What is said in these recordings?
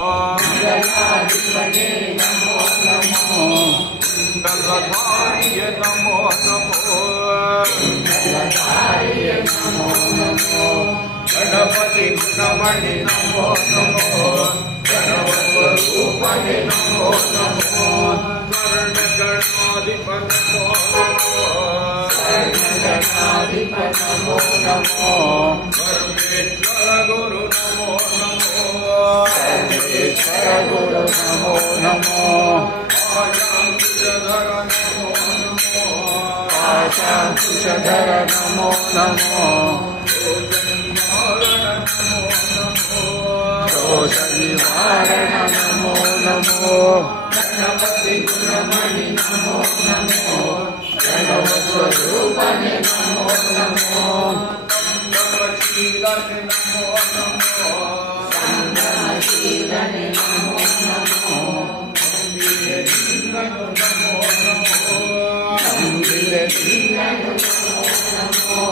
मंगलाधिपते नमो नमो मंगलधार्य नमो नमो मंगलधार्य नमो नमो गणपति गुणमणि नमो नमो गणवस्वरूपणे नमो नमो कर्णगणाधिपति नमो नमो नमो परमेश्वर गुरु नमो नमो परमेश्वर गुरु नमो नमो आशांकुशधर नमो नमो दोष निवारण नमो नमो गणपति गुणमणि नमो नमो गणवस्वरूपणे नमो नमो संगमशीलने नमो नमो संगमशीलने नमो नमो गुरु नमो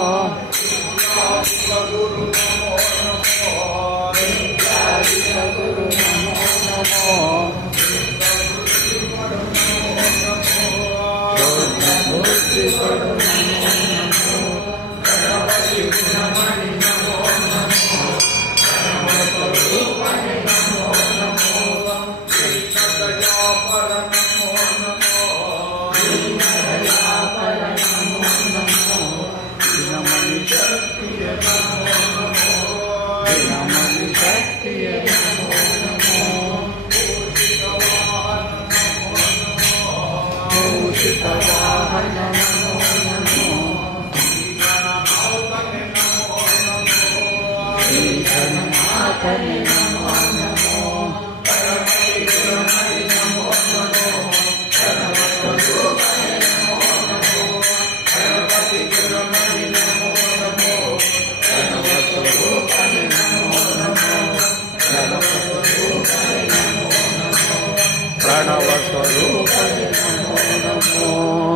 प्रणव स्वरूप नमो नमो